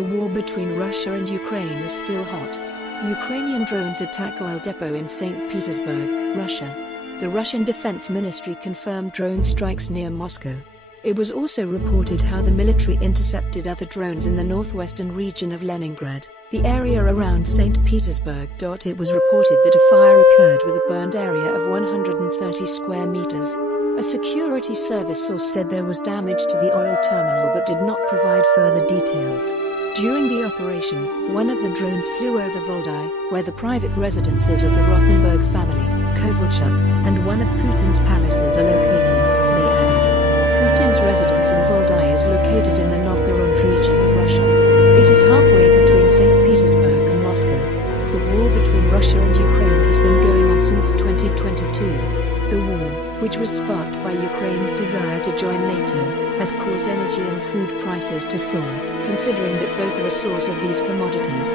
The war between Russia and Ukraine is still hot. Ukrainian drones attack oil depot in St. Petersburg, Russia. The Russian Defense Ministry confirmed drone strikes near Moscow. It was also reported how the military intercepted other drones in the northwestern region of Leningrad, the area around St. Petersburg.It was reported that a fire occurred with a burned area of 130 square meters. A security service source said there was damage to the oil terminal but did not provide further details. During the operation, one of the drones flew over Valdai, where the private residences of the Rothenberg family, Kovalchuk, and one of Putin's palaces are located, they added. Putin's residence in Valdai is located in the Novgorod region of Russia. It is halfway between St. Petersburg and Moscow. The war between Russia and Ukraine has been going on since 2022. The war, which was sparked by Ukraine's desire to join NATO, has caused energy and food prices to soar, considering that both are a source of these commodities.